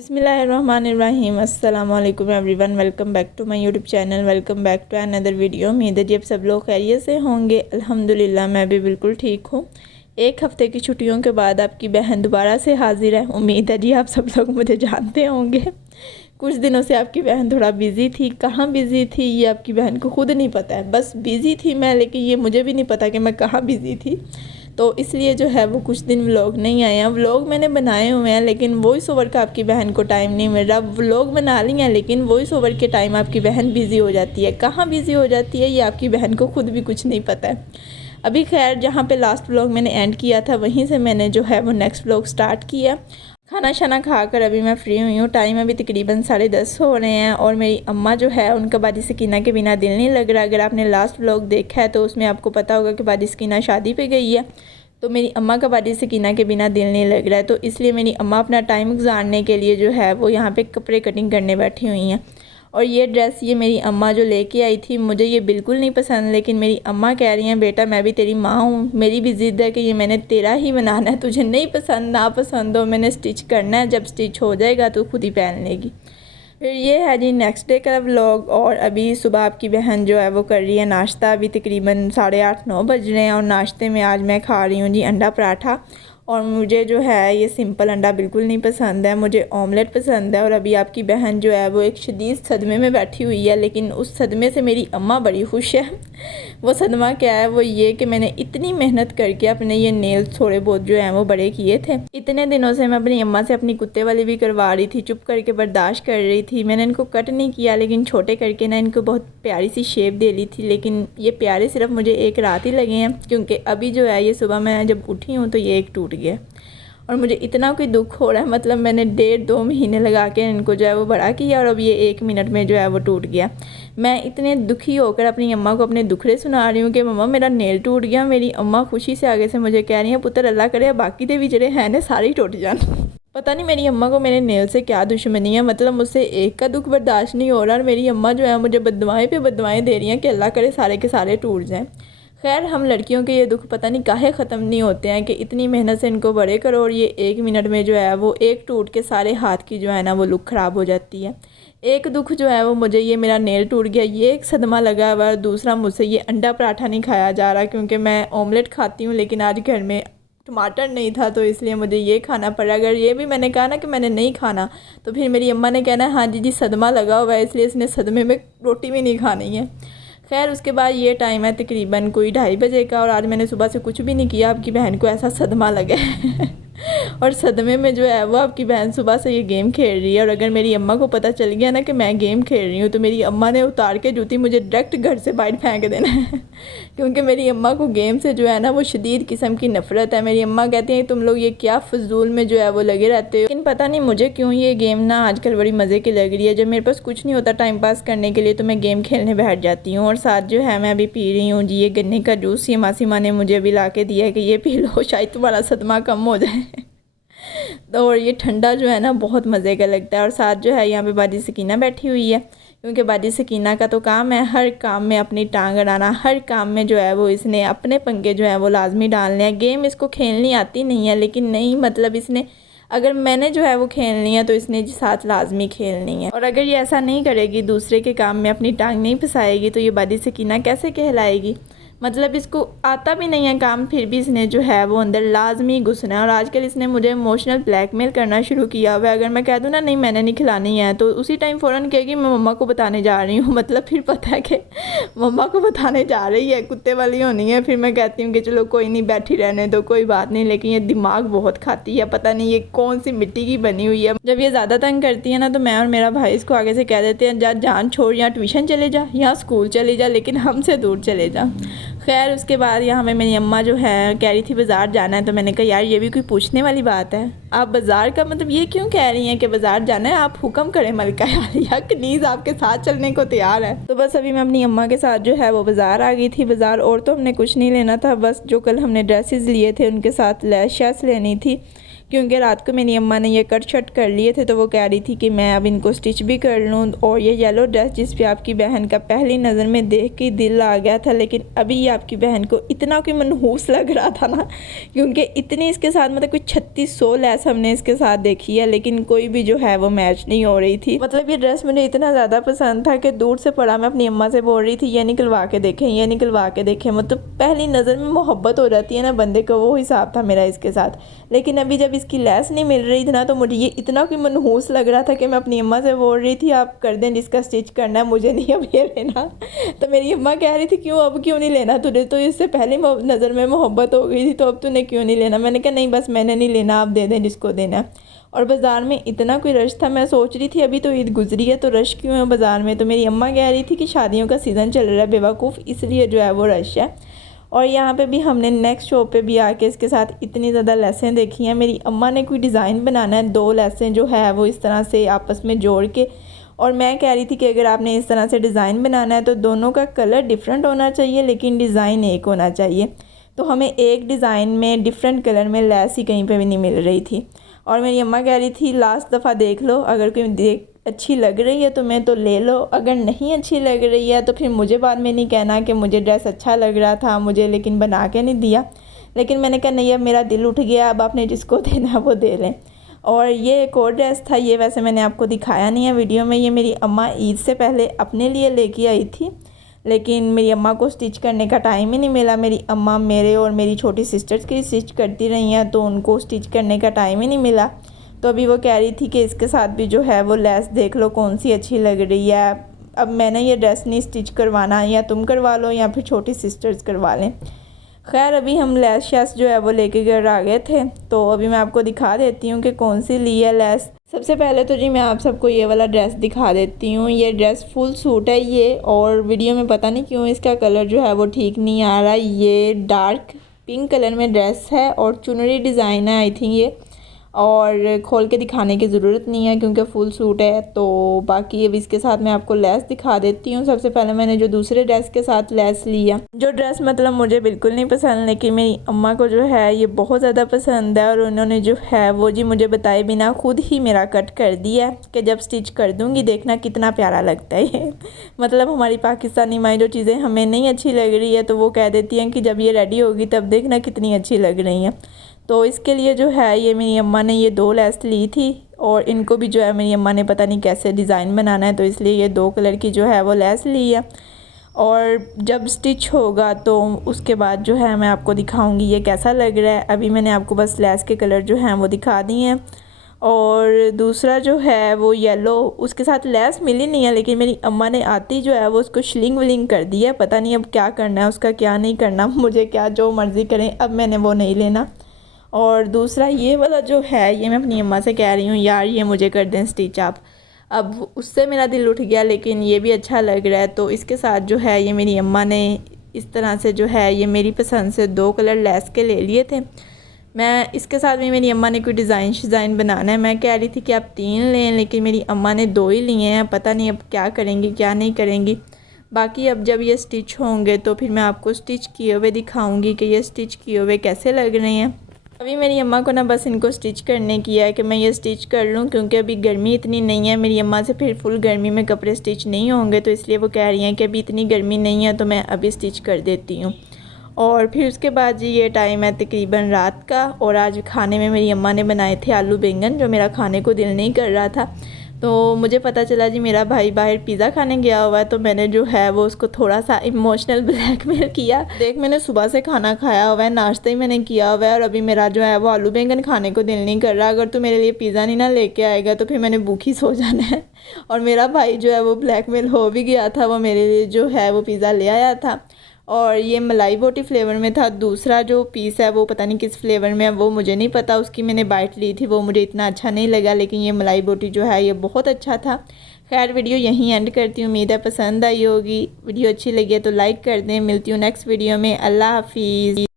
बिस्मिल्लाहिर्रहमानिर्रहीम। अस्सलाम वालेकुम everyone, welcome back to my YouTube channel, welcome back to another video. उम्मीद है जी आप सब लोग खैरियत से होंगे। अल्हम्दुलिल्लाह मैं भी बिल्कुल ठीक हूँ। एक हफ़्ते की छुट्टियों के बाद आपकी बहन दोबारा से हाजिर है। उम्मीद है जी आप सब लोग मुझे जानते होंगे। कुछ दिनों से आपकी बहन थोड़ा बिज़ी थी। कहाँ बिज़ी थी ये आपकी बहन को खुद नहीं पता है। बस बिज़ी थी मैं, लेकिन ये मुझे भी नहीं पता कि मैं कहाँ बिज़ी थी। तो इसलिए जो है वो कुछ दिन व्लॉग नहीं आए हैं। व्लॉग मैंने बनाए हुए हैं, लेकिन वॉइस ओवर का आपकी बहन को टाइम नहीं मिल रहा। व्लॉग बना लिए हैं, लेकिन वॉइस ओवर के टाइम आपकी बहन बिज़ी हो जाती है। कहाँ बिज़ी हो जाती है ये आपकी बहन को खुद भी कुछ नहीं पता है। अभी खैर जहाँ पे लास्ट व्लॉग मैंने एंड किया था, वहीं से मैंने जो है वो नेक्स्ट व्लॉग स्टार्ट किया। खाना शाना खाकर अभी मैं फ्री हुई हूँ। टाइम अभी तकरीबन 10:30 हो रहे हैं। और मेरी अम्मा जो है उनका बाजी सकीना के बिना दिल नहीं लग रहा। अगर आपने लास्ट व्लॉग देखा है तो उसमें आपको पता होगा कि बाजी सकीना शादी पे गई है। तो मेरी अम्मा का बाजी सकीना के बिना दिल नहीं लग रहा है। तो इसलिए मेरी अम्मा अपना टाइम गुजारने के लिए जो है वो यहाँ पे कपड़े कटिंग करने बैठी हुई हैं। और ये ड्रेस ये मेरी अम्मा जो लेके आई थी, मुझे ये बिल्कुल नहीं पसंद, लेकिन मेरी अम्मा कह रही हैं बेटा मैं भी तेरी माँ हूँ, मेरी भी ज़िद है कि ये मैंने तेरा ही बनाना है, तुझे नहीं पसंद ना पसंद हो मैंने स्टिच करना है, जब स्टिच हो जाएगा तो खुद ही पहन लेगी। फिर ये है जी नेक्स्ट डे का व्लॉग। और अभी सुबह आपकी बहन जो है वो कर रही है नाश्ता। अभी तकरीबन 8:30-9 बज रहे हैं। और नाश्ते में आज मैं खा रही हूँ जी अंडा पराठा। और मुझे जो है ये सिंपल अंडा बिल्कुल नहीं पसंद है, मुझे ऑमलेट पसंद है। और अभी आपकी बहन जो है वो एक शदीद सदमे में बैठी हुई है, लेकिन उस सदमे से मेरी अम्मा बड़ी खुश है। वो सदमा क्या है, वो ये कि मैंने इतनी मेहनत करके अपने ये नेल्स थोड़े बहुत जो हैं वो बड़े किए थे। इतने दिनों से मैं अपनी अम्मा से अपनी कुत्ते वाली भी करवा रही थी, चुप करके बर्दाश्त कर रही थी। मैंने इनको कट नहीं किया, लेकिन छोटे करके ना इनको बहुत प्यारी सी शेप दे ली थी। लेकिन ये प्यारे सिर्फ मुझे एक रात ही लगे हैं, क्योंकि अभी जो है ये सुबह मैं जब उठी हूँ तो ये एक टूट गया। और मुझे इतना कोई दुख हो रहा है, मतलब मैंने 1.5-2 महीने लगा के इनको जो है वो बड़ा किया, और अब ये 1 मिनट में जो है वो टूट गया। मैं इतने दुखी होकर अपनी अम्मा को अपने दुखड़े सुना रही हूँ कि मम्मा मेरा नेल टूट गया। मेरी अम्मा खुशी से आगे से मुझे कह रही हैं पुत्र अल्लाह करे बाकी दे भी जड़े हैं ने सारे ही टूट जान। पता नहीं मेरी अम्मा को मेरे नेल से क्या दुश्मनी है, मतलब मुझसे एक का दुख बर्दाश्त नहीं हो रहा, और मेरी अम्मा जो है मुझे बददुआएं पे बददुआएं दे रही हैं कि अल्लाह करे सारे के सारे टूट जाएँ। खैर हम लड़कियों के ये दुख पता नहीं काहे ख़त्म नहीं होते हैं कि इतनी मेहनत से इनको बड़े करो, और ये 1 मिनट में जो है वो एक टूट के सारे हाथ की जो है ना वो लुक ख़राब हो जाती है। एक दुख जो है वो मुझे ये मेरा नेल टूट गया, ये एक सदमा लगा हुआ है। दूसरा मुझसे ये अंडा पराठा नहीं खाया जा रहा, क्योंकि मैं ऑमलेट खाती हूँ, लेकिन आज घर में टमाटर नहीं था तो इसलिए मुझे ये खाना पड़ा। अगर ये भी मैंने कहा ना कि मैंने नहीं खाना, तो फिर मेरी अम्मा ने कहना हाँ जी सदमा लगा हुआ है, इसलिए इसने सदमे में रोटी भी नहीं खानी है। खैर उसके बाद ये टाइम है तकरीबन कोई 2:30 बजे का, और आज मैंने सुबह से कुछ भी नहीं किया। आपकी बहन को ऐसा सदमा लगा है और सदमे में जो है वो आपकी बहन सुबह से ये गेम खेल रही है। और अगर मेरी अम्मा को पता चल गया ना कि मैं गेम खेल रही हूँ, तो मेरी अम्मा ने उतार के जूती मुझे डायरेक्ट घर से बाहर फेंक देना है क्योंकि मेरी अम्मा को गेम से जो है ना वो शदीद किस्म की नफ़रत है। मेरी अम्मा कहती हैं तुम लोग ये क्या फजूल में जो है वो लगे रहते हो। लेकिन पता नहीं मुझे क्यों ये गेम ना आजकल बड़ी मज़े की लग रही है। जब मेरे पास कुछ नहीं होता टाइम पास करने के लिए तो मैं गेम खेलने बैठ जाती हूँ। और साथ जो है मैं अभी पी रही हूँ जी ये गन्ने का जूस। ये मासी माँ ने मुझे अभी ला के दिया है कि ये पी लो, शायद तुम्हारा सदमा कम हो जाए तो और ये ठंडा जो है ना बहुत मज़े का लगता है। और साथ जो है यहाँ पे बाजी सकीना बैठी हुई है, क्योंकि बाजी सकीना का तो काम है हर काम में अपनी टांग अड़ाना। हर काम में जो है वो इसने अपने पंगे जो है वो लाजमी डालने हैं। गेम इसको खेलनी आती नहीं है, लेकिन नहीं मतलब इसने अगर मैंने जो है वो खेलनी है तो इसने साथ लाजमी खेलनी है। और अगर ये ऐसा नहीं करेगी, दूसरे के काम में अपनी टांग नहीं फंसाएगी, तो ये बाजी सकीना कैसे कहलाएगी। मतलब इसको आता भी नहीं है काम, फिर भी इसने जो है वो अंदर लाजमी घुसना है। और आजकल इसने मुझे इमोशनल ब्लैकमेल करना शुरू किया हुआ है। अगर मैं कह दूँ ना नहीं मैंने नहीं खिलानी है, तो उसी टाइम फ़ौरन कहेगी मैं मम्मा को बताने जा रही हूँ। मतलब फिर पता है कि मम्मा को बताने जा रही है, कुत्ते वाली होनी है। फिर मैं कहती हूँ कि चलो कोई नहीं बैठी रहने दो कोई बात नहीं, लेकिन ये दिमाग बहुत खाती है। पता नहीं ये कौन सी मिट्टी की बनी हुई है। जब ये ज़्यादा तंग करती है ना तो मैं और मेरा भाई इसको आगे से कह देते हैं जा जान छोड़, यहाँ ट्यूशन चले जा, यहाँ स्कूल चले जा, लेकिन हमसे दूर चले जा। खैर उसके बाद यहाँ पे मेरी अम्मा जो है कह रही थी बाज़ार जाना है, तो मैंने कहा यार ये भी कोई पूछने वाली बात है। आप बाज़ार का मतलब ये क्यों कह रही हैं कि बाज़ार जाना है, आप हुक्म करें मलका यार कनीज़ आपके साथ चलने को तैयार है। तो बस अभी मैं अपनी अम्मा के साथ जो है वो बाज़ार आ गई थी। बाज़ार और तो हमने कुछ नहीं लेना था, बस जो कल हमने ड्रेसेस लिए थे उनके साथ लैस शैस लेनी थी। क्योंकि रात को मेरी अम्मा ने ये कट शट कर लिए थे, तो वो कह रही थी कि मैं अब इनको स्टिच भी कर लूँ। और ये येलो ड्रेस जिस पे आपकी बहन का पहली नज़र में देख के दिल आ गया था, लेकिन अभी ये आपकी बहन को इतना कोई मनहूस लग रहा था ना, क्योंकि इतनी इसके साथ मतलब कोई 3600 लेस हमने इसके साथ देखी है, लेकिन कोई भी जो है वो मैच नहीं हो रही थी। मतलब ये ड्रेस मुझे इतना ज़्यादा पसंद था कि दूर से पड़ा मैं अपनी अम्मा से बोल रही थी ये निकलवा के देखें, ये निकलवा के देखें। मतलब पहली नज़र में मोहब्बत हो जाती है ना बंदे को, वो हिसाब था मेरा इसके साथ। लेकिन अभी जब इसकी लेस नहीं मिल रही थी ना, तो मुझे ये इतना कोई मनहूस लग रहा था कि मैं अपनी अम्मा से बोल रही थी आप कर दें, जिसका स्टिच करना है, मुझे नहीं अब ये लेना। तो मेरी अम्मा कह रही थी क्यों, अब क्यों नहीं लेना तुझे, तो इससे पहले नज़र में मोहब्बत हो गई थी, तो अब तूने क्यों नहीं लेना। मैंने कहा नहीं बस मैंने नहीं लेना, आप दे दें जिसको देना है। और बाज़ार में इतना कोई रश था, मैं सोच रही थी अभी तो ईद गुजरी है तो रश क्यों है बाज़ार में। तो मेरी अम्मा कह रही थी कि शादियों का सीज़न चल रहा है बेवकूफ़, इसलिए जो है वो रश है। और यहाँ पे भी हमने नेक्स्ट शॉप पे भी आके इसके साथ इतनी ज़्यादा लेसें देखी हैं। मेरी अम्मा ने कोई डिज़ाइन बनाना है, 2 लेसें जो है वो इस तरह से आपस में जोड़ के, और मैं कह रही थी कि अगर आपने इस तरह से डिज़ाइन बनाना है तो दोनों का कलर डिफरेंट होना चाहिए, लेकिन डिज़ाइन एक होना चाहिए। तो हमें एक डिज़ाइन में डिफरेंट कलर में लेस ही कहीं पे भी नहीं मिल रही थी। और मेरी अम्मा कह रही थी लास्ट दफ़ा देख लो, अगर कोई अच्छी लग रही है तो मैं तो ले लो, अगर नहीं अच्छी लग रही है तो फिर मुझे बाद में नहीं कहना कि मुझे ड्रेस अच्छा लग रहा था मुझे लेकिन बना के नहीं दिया। लेकिन मैंने कहा नहीं अब मेरा दिल उठ गया, अब आपने जिसको देना है वो दे लें। और ये एक और ड्रेस था, ये वैसे मैंने आपको दिखाया नहीं है वीडियो में, ये मेरी अम्मा ईद से पहले अपने लिए लेके आई थी, लेकिन मेरी अम्मा को स्टिच करने का टाइम ही नहीं मिला। मेरी अम्मा मेरे और मेरी छोटी सिस्टर्स की स्टिच करती रही हैं, तो उनको स्टिच करने का टाइम ही नहीं मिला। तो अभी वो कह रही थी कि इसके साथ भी जो है वो लेस देख लो कौन सी अच्छी लग रही है। अब मैंने ये ड्रेस नहीं स्टिच करवाना, या तुम करवा लो या फिर छोटी सिस्टर्स करवा लें। खैर अभी हम लेस शेस जो है वो लेके घर आ गए थे, तो अभी मैं आपको दिखा देती हूँ कि कौन सी ली है लेस। सबसे पहले तो जी मैं आप सबको ये वाला ड्रेस दिखा देती हूँ। ये ड्रेस फुल सूट है ये, और वीडियो में पता नहीं क्यों इसका कलर जो है वो ठीक नहीं आ रहा। ये डार्क पिंक कलर में ड्रेस है और चुनरी डिज़ाइन है आई थिंक ये, और खोल के दिखाने की ज़रूरत नहीं है क्योंकि फुल सूट है। तो बाकी अब इसके साथ मैं आपको लेस दिखा देती हूँ। सबसे पहले मैंने जो दूसरे ड्रेस के साथ लेस लिया, जो ड्रेस मतलब मुझे बिल्कुल नहीं पसंद, लेकिन मेरी अम्मा को जो है ये बहुत ज़्यादा पसंद है, और उन्होंने जो है वो जी मुझे बताए बिना खुद ही मेरा कट कर दिया कि जब स्टिच कर दूँगी देखना कितना प्यारा लगता है ये। मतलब हमारी पाकिस्तानी माँ जो चीज़ें हमें नहीं अच्छी लग रही है तो वो कह देती हैं कि जब ये रेडी होगी तब देखना कितनी अच्छी लग रही हैं। तो इसके लिए जो है ये मेरी अम्मा ने ये 2 लेस ली थी, और इनको भी जो है मेरी अम्मा ने पता नहीं कैसे डिज़ाइन बनाना है, तो इसलिए ये 2 कलर की जो है वो लेस ली है। और जब स्टिच होगा तो उसके बाद जो है मैं आपको दिखाऊंगी ये कैसा लग रहा है। अभी मैंने आपको बस लेस के कलर जो हैं वो दिखा दिए हैं। और दूसरा जो है वो येलो, उसके साथ लेस मिली नहीं है, लेकिन मेरी अम्मा ने आती जो है वो उसको श्लिंग विलिंग कर दी है। पता नहीं अब क्या करना है उसका, क्या नहीं करना, मुझे क्या जो मर्ज़ी करें, अब मैंने वो नहीं लेना। और दूसरा ये वाला जो है ये मैं अपनी अम्मा से कह रही हूँ यार ये मुझे कर दें स्टिच आप, अब उससे मेरा दिल उठ गया, लेकिन ये भी अच्छा लग रहा है। तो इसके साथ जो है ये मेरी अम्मा ने इस तरह से जो है ये मेरी पसंद से 2 कलर लेस के ले लिए थे। मैं इसके साथ भी मेरी अम्मा ने कोई डिज़ाइन बनाना है, मैं कह रही थी कि आप 3 लें, लेकिन मेरी अम्मा ने 2 ही लिए हैं। पता नहीं अब क्या करेंगी क्या नहीं करेंगी। बाकी अब जब ये स्टिच होंगे तो फिर मैं आपको स्टिच किए हुए दिखाऊंगी कि ये स्टिच किए हुए कैसे लग रहे हैं। अभी मेरी अम्मा को ना बस इनको स्टिच करने की है कि मैं ये स्टिच कर लूँ, क्योंकि अभी गर्मी इतनी नहीं है। मेरी अम्मा से फिर फुल गर्मी में कपड़े स्टिच नहीं होंगे, तो इसलिए वो कह रही हैं कि अभी इतनी गर्मी नहीं है तो मैं अभी स्टिच कर देती हूँ। और फिर उसके बाद जी ये टाइम है तकरीबन रात का, और आज खाने में मेरी अम्मा ने बनाए थे आलू बैंगन, जो मेरा खाने को दिल नहीं कर रहा था। तो मुझे पता चला जी मेरा भाई बाहर पिज़्ज़ा खाने गया हुआ है, तो मैंने जो है वो उसको थोड़ा सा इमोशनल ब्लैकमेल किया। देख मैंने सुबह से खाना खाया हुआ है, नाश्ता ही मैंने किया हुआ है, और अभी मेरा जो है वो आलू बैंगन खाने को दिल नहीं कर रहा। अगर तू मेरे लिए पिज़्ज़ा नहीं ना लेके आएगा तो फिर मैंने भूखी सो जाना है। और मेरा भाई जो है वो ब्लैकमेल हो भी गया था, वो मेरे लिए जो है वो पिज़्ज़ा ले आया था, और ये मलाई बोटी फ्लेवर में था। दूसरा जो पीस है वो पता नहीं किस फ्लेवर में है, वो मुझे नहीं पता। उसकी मैंने बाइट ली थी, वो मुझे इतना अच्छा नहीं लगा, लेकिन ये मलाई बोटी जो है ये बहुत अच्छा था। खैर वीडियो यहीं एंड करती हूँ, उम्मीद है पसंद आई होगी। वीडियो अच्छी लगी है तो लाइक कर दें। मिलती हूँ नेक्स्ट वीडियो में। अल्लाह हाफिज़।